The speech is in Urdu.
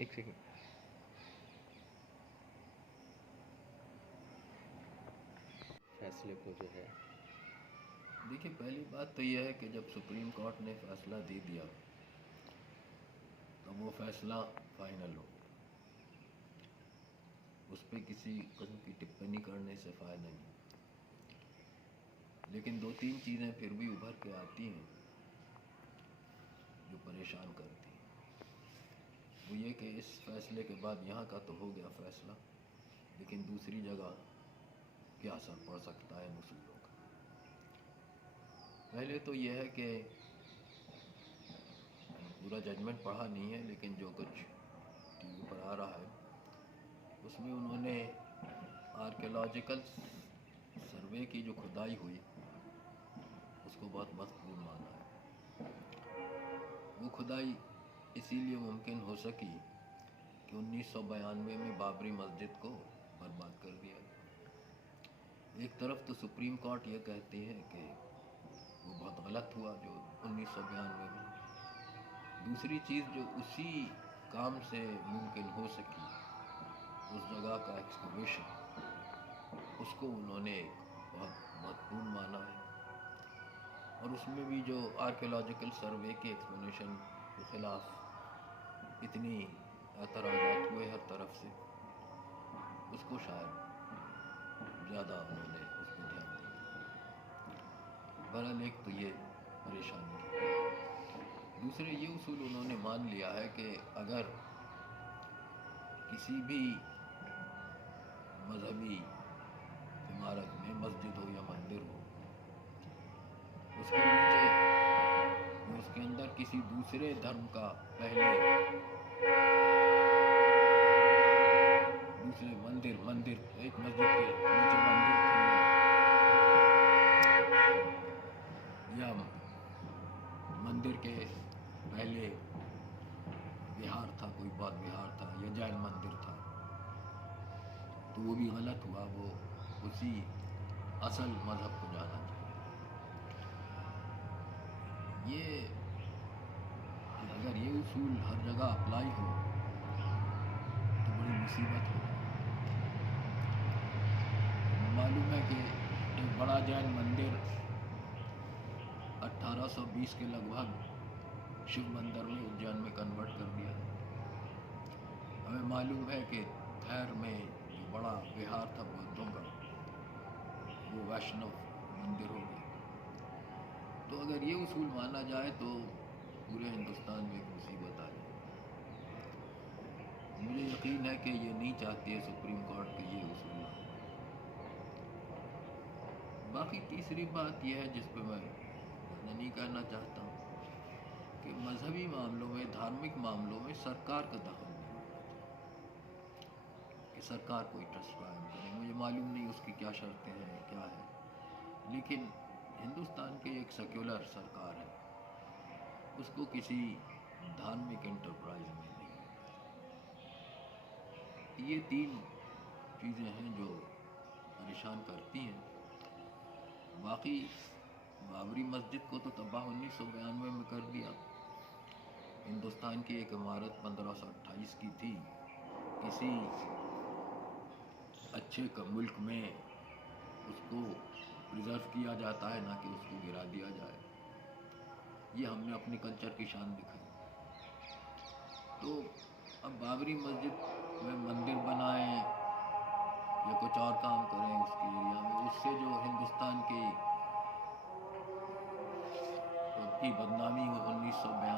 ایک سیکنڈ. فیصلے کو جو ہے دیکھیے، پہلی بات تو یہ ہے کہ جب سپریم کورٹ نے فیصلہ دے دیا تو وہ فیصلہ فائنل ہو، اس پہ کسی قسم کی ٹپنی کرنے سے فائدہ نہیں. لیکن دو تین چیزیں پھر بھی ابھر کے آتی ہیں جو پریشان کرتی ہیں. وہ یہ کہ اس فیصلے کے بعد یہاں کا تو ہو گیا فیصلہ، لیکن دوسری جگہ کیا اثر پڑ سکتا ہے اصولوں کا. پہلے تو یہ ہے کہ پورا ججمنٹ پڑھا نہیں ہے، لیکن جو کچھ ٹی وی پر آ رہا ہے اس میں انہوں نے آرکیولوجیکل سروے کی جو کھدائی ہوئی اس کو بہت مضبوط مانا ہے. وہ کھدائی اسی لیے ممکن ہو سکی کہ 1992 میں بابری مسجد کو برباد کر دیا گیا. ایک طرف تو سپریم کورٹ یہ کہتی ہے کہ وہ بہت غلط ہوا جو 1992 میں. دوسری چیز جو اسی کام سے ممکن ہو سکی، اس جگہ کا ایکسکویشن، اس کو انہوں نے بہت مہتوپورن مانا ہے. اور اس میں بھی جو آرکیولوجیکل سروے کی ایکسپلینیشن کے خلاف اتنی اعتراضات ہوئے ہر طرف سے، اس کو شاید زیادہ انہوں نے اس پہ دھیان نہیں دیا. بہرحال ایک تو یہ پریشانی ہے. دوسرے یہ اصول انہوں نے مان لیا ہے کہ اگر کسی بھی مذہبی عمارت میں، مسجد ہو یا مندر ہو، اس کے نیچے اس کے اندر کسی دوسرے دھرم کا پہلے دوسرے مندر ایک مسجد کے نیچے مندر تھے یا مندر کے پہلے وہار تھا، کوئی بودھ وہار تھا یا جین مندر تھا، تو وہ بھی غلط ہوا. وہ اسی اصل مذہب کو جانا چاہیے. یہ اگر یہ اصول ہر جگہ اپلائی ہو تو بڑی مصیبت ہو. معلوم ہے کہ ایک بڑا جین مندر 1820 کے لگ بھگ شیو مندر میں اجین میں کنورٹ کر دیا. ہمیں معلوم ہے کہ تھیر میں جو بڑا وہار تھا بودھوں کا، وہ ویشنو مندر ہو گیا. تو اگر یہ اصول مانا جائے تو پورے ہندوستان میں ایک مصیبت آ جائے. مجھے یقین ہے کہ یہ نہیں چاہتی ہے سپریم کورٹ کہ یہ اصول نہ ہو. باقی تیسری بات یہ ہے جس پہ میں نہیں کہنا چاہتا ہوں کہ مذہبی معاملوں میں، دھارمک معاملوں میں سرکار کا دخل نہیں ہونا چاہیے کہ سرکار کوئی ٹرسٹ قائم کرے. مجھے معلوم نہیں اس کی کیا شرطیں ہیں، کیا ہے، لیکن ہندوستان کی ایک سیکولر سرکار ہے، اس کو کسی دھارمک انٹرپرائز میں نہیں. یہ تین چیزیں ہیں جو پریشان کرتی ہیں. باقی بابری مسجد کو تو تباہ 1992 میں کر دیا. ہندوستان کی ایک عمارت 1528 کی تھی، کسی اچھے ملک میں اس کو پریزرو کیا جاتا ہے، نہ کہ اس کو گرا دیا جائے. یہ ہم نے اپنے کلچر کی شان دکھائی. تو اب بابری مسجد میں مندر بنائیں یا کچھ اور کام کریں اس کے ایریا میں، اس سے جو ہندوستان کی بدنامی 1992